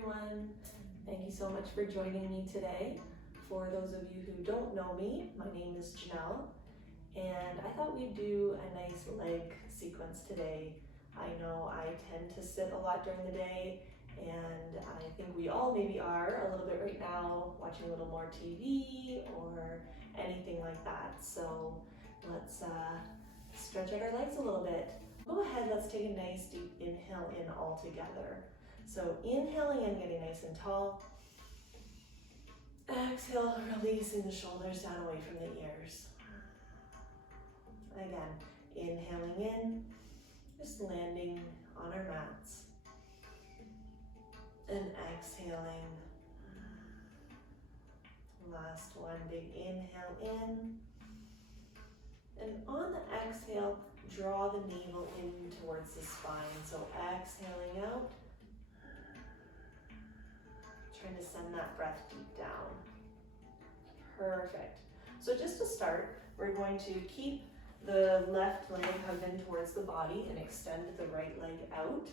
everyone. Thank you so much for joining me today. For those of you who don't know me, my name is Janelle, and I thought we'd do a nice leg sequence today. I know I tend to sit a lot during the day, and I think we all maybe are a little bit right now, watching a little more TV or anything like that. So let's stretch out our legs a little bit. Go ahead, let's take a nice deep inhale in all together. So inhaling in, getting nice and tall. Exhale, releasing the shoulders down away from the ears. Again, inhaling in, just landing on our mats. And exhaling. Last one, big inhale in. And on the exhale, draw the navel in towards the spine. So exhaling out. Trying to send that breath deep down. Perfect. So just to start, we're going to keep the left leg hugged in towards the body and extend the right leg out.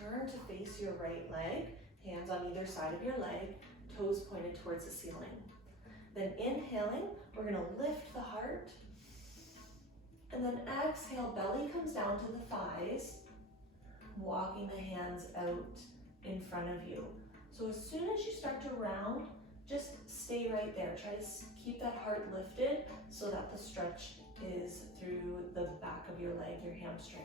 Turn to face your right leg, hands on either side of your leg, toes pointed towards the ceiling. Then inhaling, we're going to lift the heart. And then exhale, belly comes down to the thighs, walking the hands out in front of you. So as soon as you start to round, just stay right there. Try to keep that heart lifted so that the stretch is through the back of your leg, your hamstring.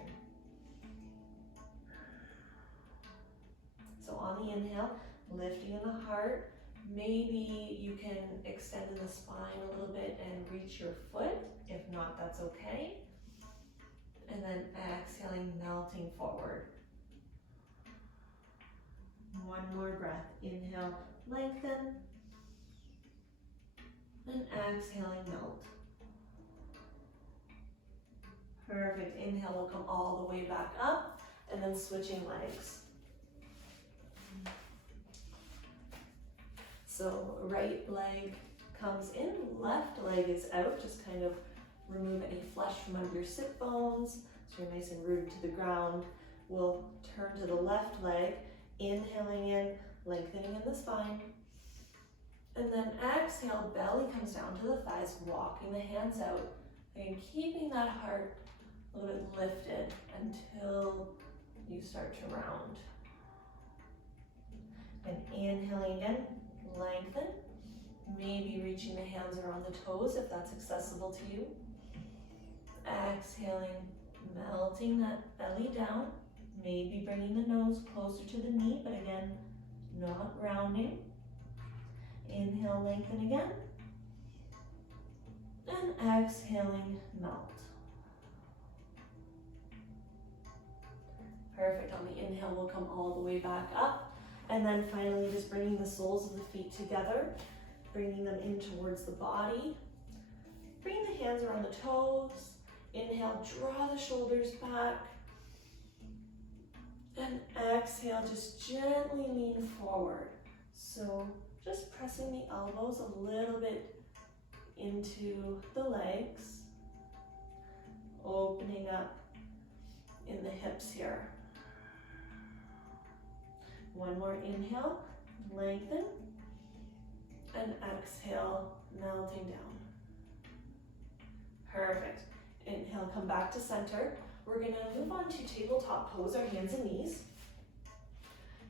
So on the inhale, lifting in the heart. Maybe you can extend in the spine a little bit and reach your foot. If not, that's okay. And then exhaling, melting forward. One more breath. Inhale, lengthen. And exhaling, melt. Perfect. Inhale, we'll come all the way back up and then switching legs. So right leg comes in, left leg is out. Just kind of remove any flesh from under your sit bones so you're nice and rooted to the ground. We'll turn to the left leg, inhaling in, lengthening in the spine. And then exhale, belly comes down to the thighs, walking the hands out. And keeping that heart a little bit lifted until you start to round. And inhaling in, lengthen. Maybe reaching the hands around the toes if that's accessible to you. Exhaling, melting that belly down. Maybe bringing the nose closer to the knee, but again, not rounding. Inhale, lengthen again. And exhaling, melt. Perfect. On the inhale, we'll come all the way back up. And then finally, just bringing the soles of the feet together, bringing them in towards the body. Bring the hands around the toes. Inhale, draw the shoulders back. And exhale, just gently lean forward. So just pressing the elbows a little bit into the legs. Opening up in the hips here. One more inhale, lengthen. And exhale, melting down. Perfect. Inhale, come back to center. We're gonna move on to tabletop pose, our hands and knees.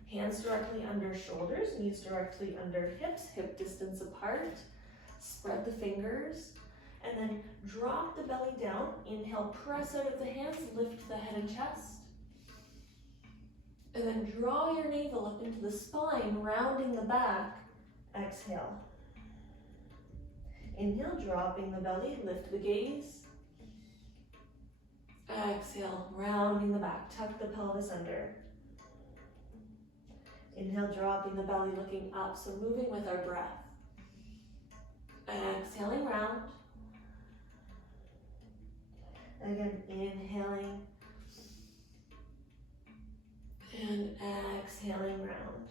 Hands directly under shoulders, knees directly under hips, hip distance apart. Spread the fingers, and then drop the belly down. Inhale, press out of the hands, lift the head and chest. And then draw your navel up into the spine, rounding the back. Exhale. Inhale, dropping the belly, lift the gaze. Exhale, rounding the back, tuck the pelvis under. Inhale, dropping the belly, looking up, so moving with our breath. Exhaling, round. Again, inhaling. And exhaling, round.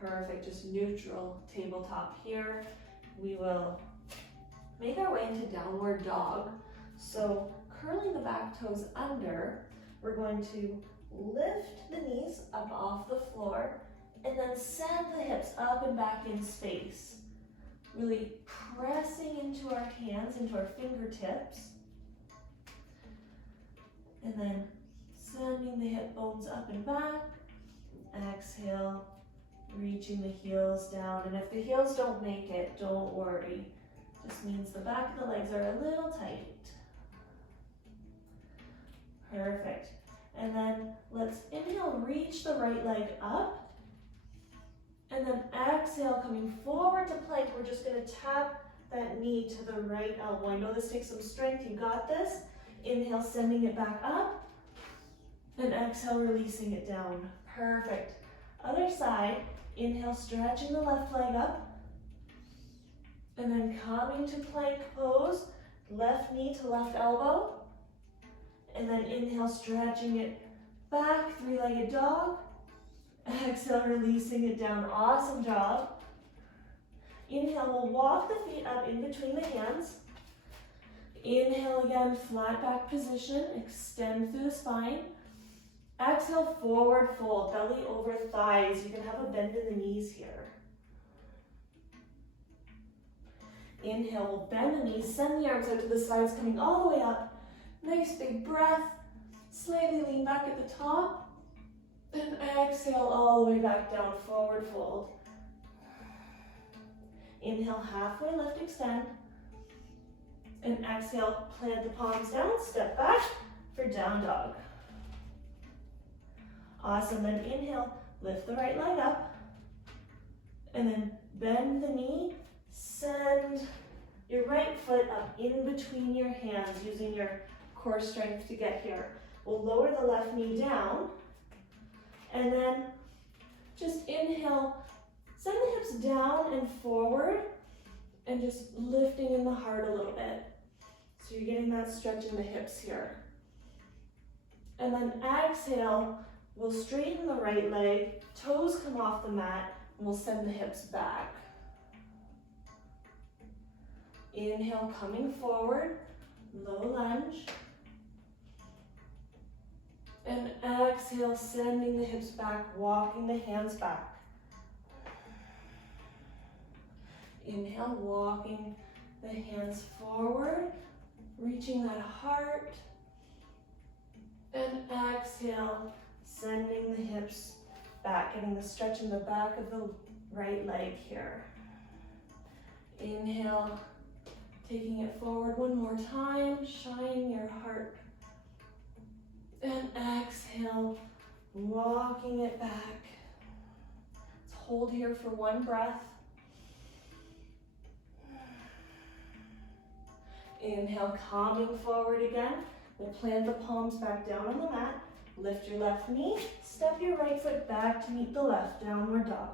Perfect, just neutral tabletop here. We will make our way into downward dog. So curling the back toes under, we're going to lift the knees up off the floor, and then send the hips up and back in space. Really pressing into our hands, into our fingertips. And then sending the hip bones up and back. Exhale, reaching the heels down. And if the heels don't make it, don't worry. Just means the back of the legs are a little tight. Perfect. And then let's inhale, reach the right leg up. And then exhale, coming forward to plank. We're just gonna tap that knee to the right elbow. I know this takes some strength, you got this. Inhale, sending it back up. And exhale, releasing it down. Perfect. Other side, inhale, stretching the left leg up. And then coming to plank pose, left knee to left elbow. And then inhale, stretching it back, three-legged dog. Exhale, releasing it down. Awesome job. Inhale, we'll walk the feet up in between the hands. Inhale again, flat back position. Extend through the spine. Exhale, forward fold, belly over thighs. You can have a bend in the knees here. Inhale, we'll bend the knees, send the arms out to the sides, coming all the way up. Nice big breath. Slightly lean back at the top. And exhale all the way back down, forward fold. Inhale, halfway lift, extend. And exhale, plant the palms down, step back for down dog. Awesome, then inhale, lift the right leg up. And then bend the knee, send your right foot up in between your hands using your core strength to get here. We'll lower the left knee down. And then just inhale, send the hips down and forward and just lifting in the heart a little bit. So you're getting that stretch in the hips here. And then exhale, we'll straighten the right leg, toes come off the mat, and we'll send the hips back. Inhale, coming forward, low lunge. And exhale, sending the hips back, walking the hands back. Inhale, walking the hands forward, reaching that heart. And exhale, sending the hips back, getting the stretch in the back of the right leg here. Inhale, taking it forward one more time, shine your heart. And exhale, walking it back. Let's hold here for one breath. Inhale, coming forward again. We'll plant the palms back down on the mat. Lift your left knee, step your right foot back to meet the left, downward dog.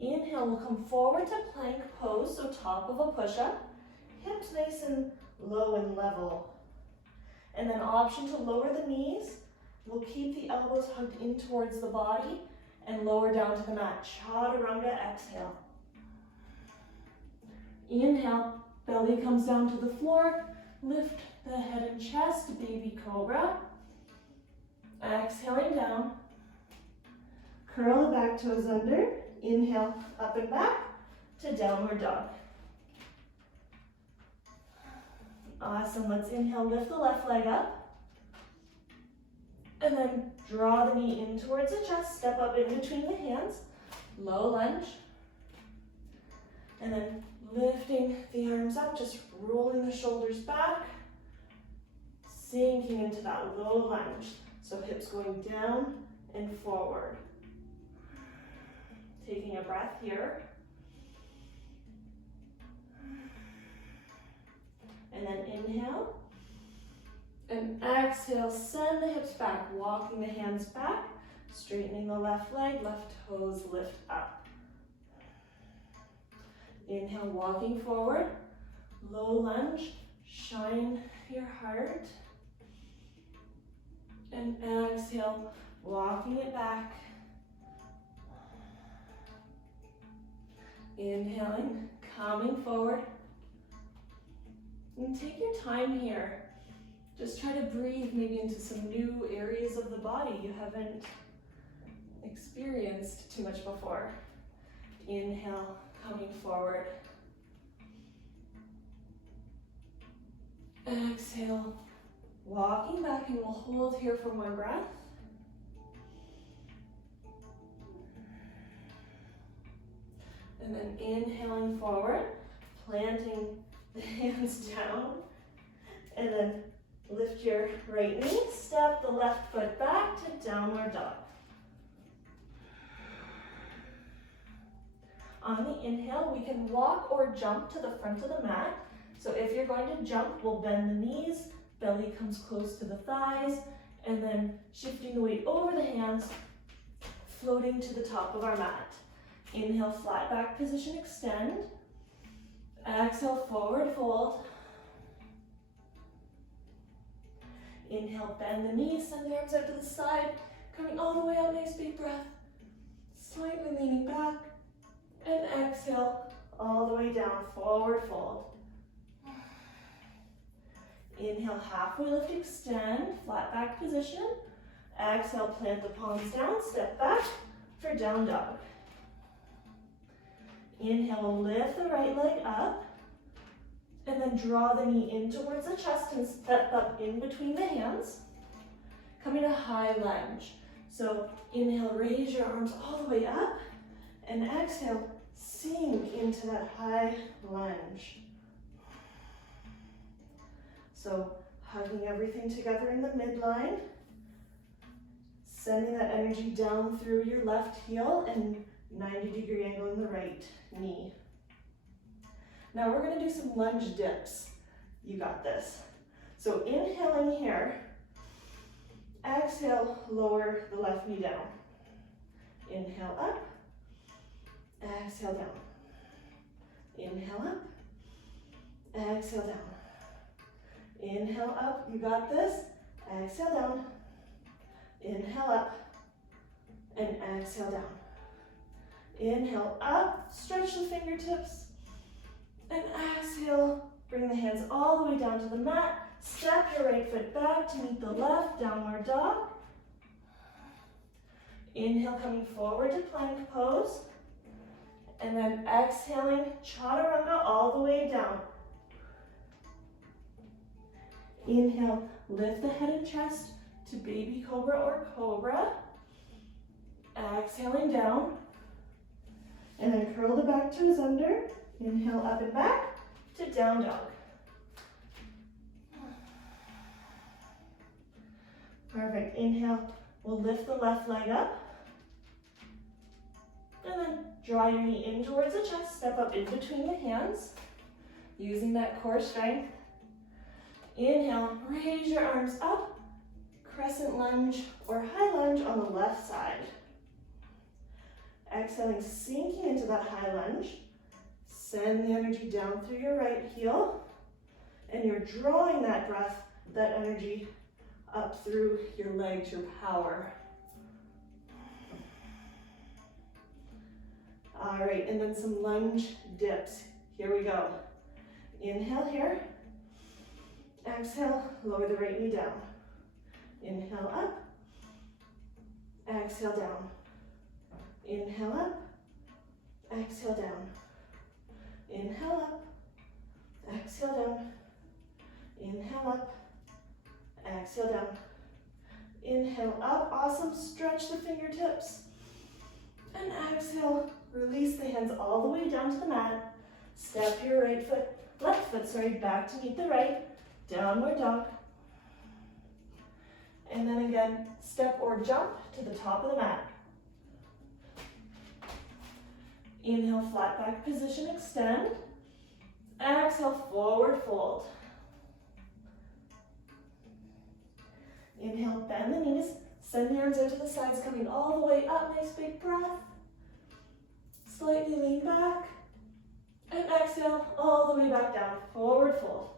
Inhale, we'll come forward to plank pose, so top of a push-up. Hips nice and low and level. And then option to lower the knees. We'll keep the elbows hugged in towards the body and lower down to the mat. Chaturanga, exhale. Inhale, belly comes down to the floor. Lift the head and chest, baby cobra. Exhaling down. Curl the back toes under. Inhale, up and back to downward dog. Awesome, let's inhale, lift the left leg up. And then draw the knee in towards the chest, step up in between the hands. Low lunge. And then lifting the arms up, just rolling the shoulders back. Sinking into that low lunge. So hips going down and forward. Taking a breath here. And then inhale. And exhale, send the hips back, walking the hands back, straightening the left leg, left toes lift up. Inhale, walking forward, low lunge, shine your heart. And exhale, walking it back. Inhaling, coming forward. And take your time here. Just try to breathe maybe into some new areas of the body you haven't experienced too much before. Inhale, coming forward. Exhale, walking back, and we'll hold here for one breath. And then inhaling forward, planting the hands down, and then lift your right knee, step the left foot back to downward dog. On the inhale, we can walk or jump to the front of the mat. So if you're going to jump, we'll bend the knees, belly comes close to the thighs, and then shifting the weight over the hands, floating to the top of our mat. Inhale, flat back position, extend. Exhale, forward fold. Inhale, bend the knees, send the arms out to the side, coming all the way out, nice big breath. Slightly leaning back, and exhale, all the way down, forward fold. Inhale, halfway lift, extend, flat back position. Exhale, plant the palms down, step back for down dog. Inhale, lift the right leg up, and then draw the knee in towards the chest and step up in between the hands. Coming to high lunge. So inhale, raise your arms all the way up, and exhale, sink into that high lunge. So hugging everything together in the midline, sending that energy down through your left heel and 90-degree angle in the right knee. Now we're gonna do some lunge dips. You got this. So inhaling here, exhale, lower the left knee down. Inhale up, exhale down. Inhale up, exhale down. Inhale up, you got this. Exhale down. Inhale up, and exhale down. Inhale up, stretch the fingertips, and exhale, bring the hands all the way down to the mat. Step your right foot back to meet the left, downward dog. Inhale, coming forward to plank pose. And then exhaling, chaturanga all the way down. Inhale, lift the head and chest to baby cobra or cobra. Exhaling down. And then curl the back toes under. Inhale, up and back to down dog. Perfect. Inhale, we'll lift the left leg up. And then draw your knee in towards the chest, step up in between the hands, using that core strength. Inhale, raise your arms up, crescent lunge or high lunge on the left side. Exhaling, sinking into that high lunge. Send the energy down through your right heel, and you're drawing that breath, that energy up through your legs, your power. All right, and then some lunge dips. Here we go. Inhale here. Exhale, lower the right knee down. Inhale up. Exhale down. Inhale up. Exhale down. Inhale up. Exhale down. Inhale up. Exhale down. Inhale up. Awesome. Stretch the fingertips. And exhale. Release the hands all the way down to the mat. Step your left foot, back to meet the right. Downward dog. And then again, step or jump to the top of the mat. Inhale, flat back position, extend. Exhale, forward fold. Inhale, bend the knees, send the arms out to the sides, coming all the way up, nice big breath. Slightly lean back, and exhale, all the way back down, forward fold.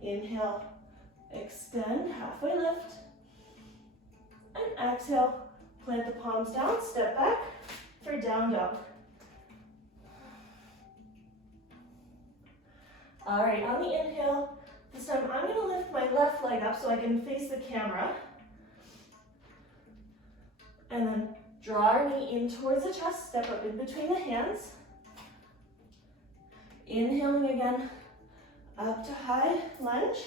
Inhale, extend, halfway lift, and exhale, plant the palms down, step back for down dog. All right, on the inhale, this time I'm gonna lift my left leg up so I can face the camera. And then draw our knee in towards the chest, step up in between the hands. Inhaling again, up to high lunge.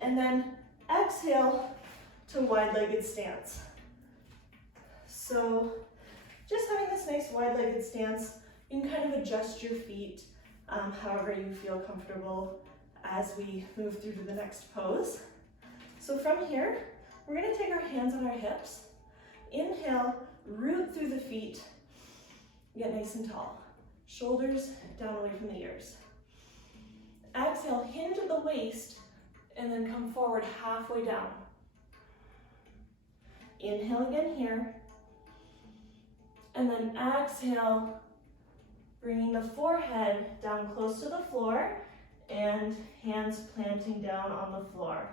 And then exhale to wide-legged stance. So just having this nice wide-legged stance, you can kind of adjust your feet however you feel comfortable as we move through to the next pose. So from here, we're gonna take our hands on our hips. Inhale, root through the feet, get nice and tall. Shoulders down away from the ears. Exhale, hinge at the waist, and then come forward halfway down. Inhale again here. And then exhale, bringing the forehead down close to the floor and hands planting down on the floor.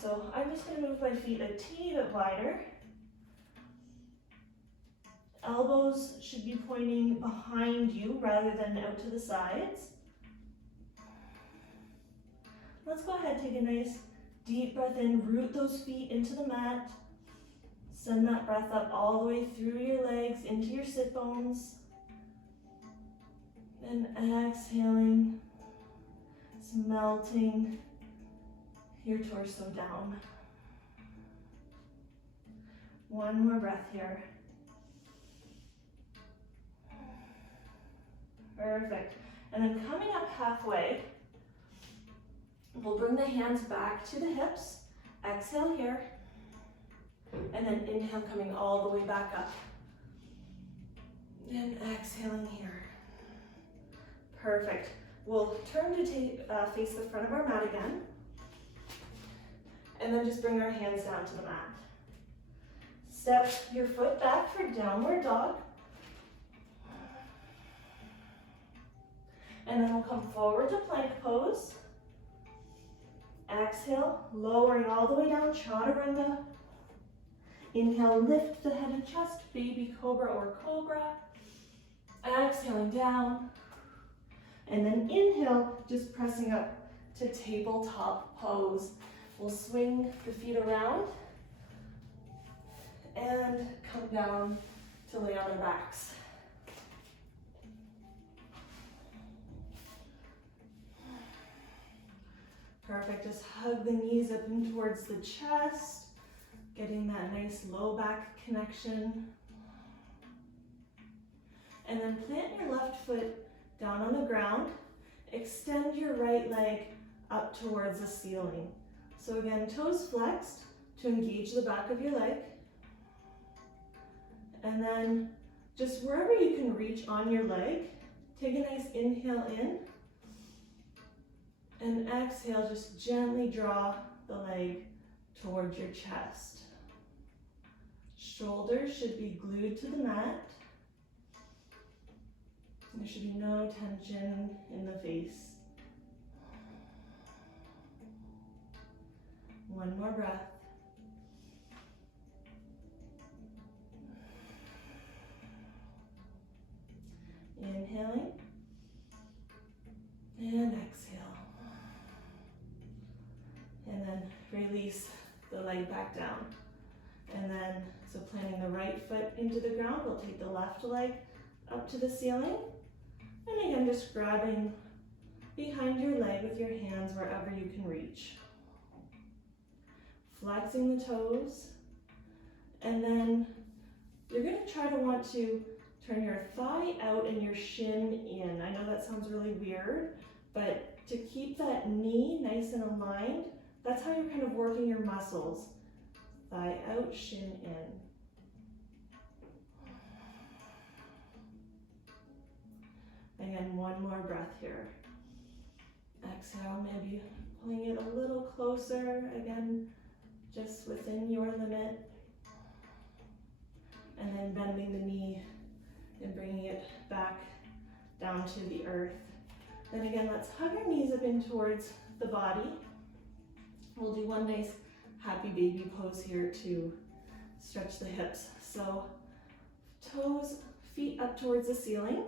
So I'm just going to move my feet a teeny bit wider. Elbows should be pointing behind you rather than out to the sides. Let's go ahead, take a nice deep breath in, root those feet into the mat. Send that breath up all the way through your legs, into your sit bones. And exhaling, it's melting your torso down. One more breath here. Perfect. And then coming up halfway, we'll bring the hands back to the hips. Exhale here. And then inhale, coming all the way back up. And exhaling here. Perfect. We'll turn to face the front of our mat again. And then just bring our hands down to the mat. Step your foot back for downward dog. And then we'll come forward to plank pose. Exhale, lowering all the way down, chaturanga. Inhale, lift the head and chest, baby cobra or cobra. Exhaling down. And then inhale, just pressing up to tabletop pose. We'll swing the feet around and come down to lay on our backs. Perfect, just hug the knees up in towards the chest, getting that nice low back connection. And then plant your left foot down on the ground. Extend your right leg up towards the ceiling. So again, toes flexed to engage the back of your leg. And then just wherever you can reach on your leg, take a nice inhale in. And exhale, just gently draw the leg towards your chest. Shoulders should be glued to the mat. There should be no tension in the face. One more breath. Inhaling and exhale. And then release the leg back down. And then, so planting the right foot into the ground, we'll take the left leg up to the ceiling. And again, just grabbing behind your leg with your hands wherever you can reach. Flexing the toes. And then you're gonna try to want to turn your thigh out and your shin in. I know that sounds really weird, but to keep that knee nice and aligned, that's how you're kind of working your muscles. Thigh out, shin in. Again, one more breath here. Exhale, maybe pulling it a little closer. Again, just within your limit. And then bending the knee and bringing it back down to the earth. Then again, let's hug our knees up in towards the body. We'll do one nice happy baby pose here to stretch the hips. So toes, feet up towards the ceiling,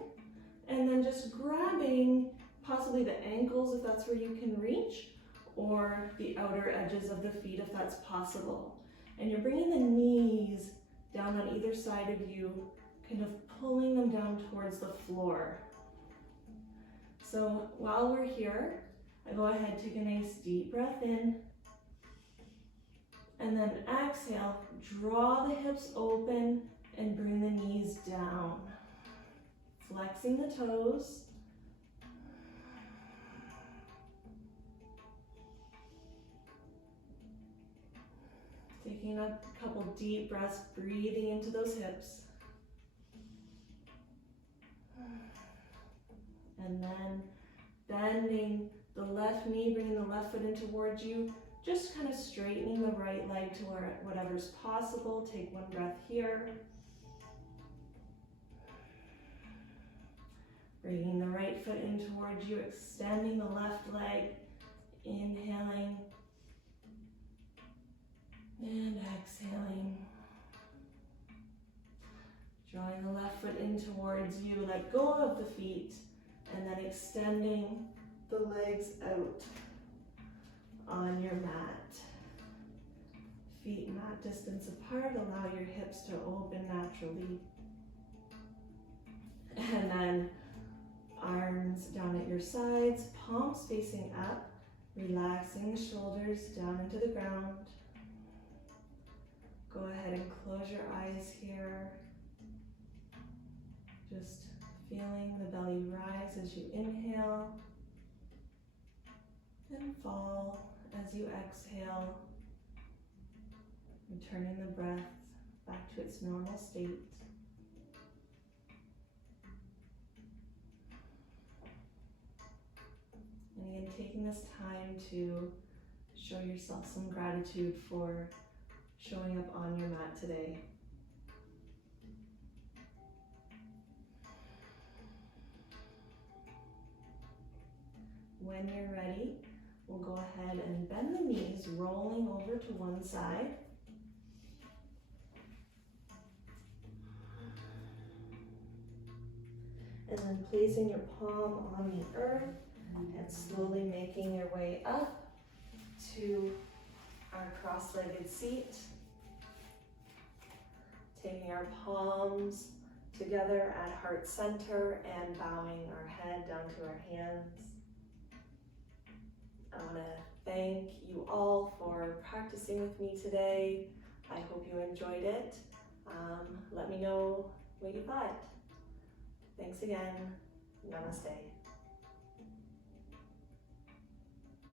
And then just grabbing possibly the ankles if that's where you can reach, or the outer edges of the feet if that's possible. And you're bringing the knees down on either side of you, kind of pulling them down towards the floor. So while we're here, I go ahead, take a nice deep breath in, and then exhale, draw the hips open and bring the knees down. Flexing the toes. Taking a couple deep breaths, breathing into those hips. And then bending the left knee, bringing the left foot in towards you, just kind of straightening the right leg to whatever's possible. Take one breath here. Bringing the right foot in towards you, extending the left leg, inhaling and exhaling. Drawing the left foot in towards you, let go of the feet, and then extending the legs out on your mat. Feet mat distance apart, allow your hips to open naturally. And then arms down at your sides, palms facing up, relaxing the shoulders down into the ground. Go ahead and close your eyes here. Just feeling the belly rise as you inhale and fall as you exhale, returning the breath back to its normal state. And again, taking this time to show yourself some gratitude for showing up on your mat today. When you're ready, we'll go ahead and bend the knees, rolling over to one side. And then placing your palm on the earth and slowly making your way up to our cross-legged seat. Taking our palms together at heart center and bowing our head down to our hands. I want to thank you all for practicing with me today. I hope you enjoyed it. Let me know what you thought. Thanks again. Namaste.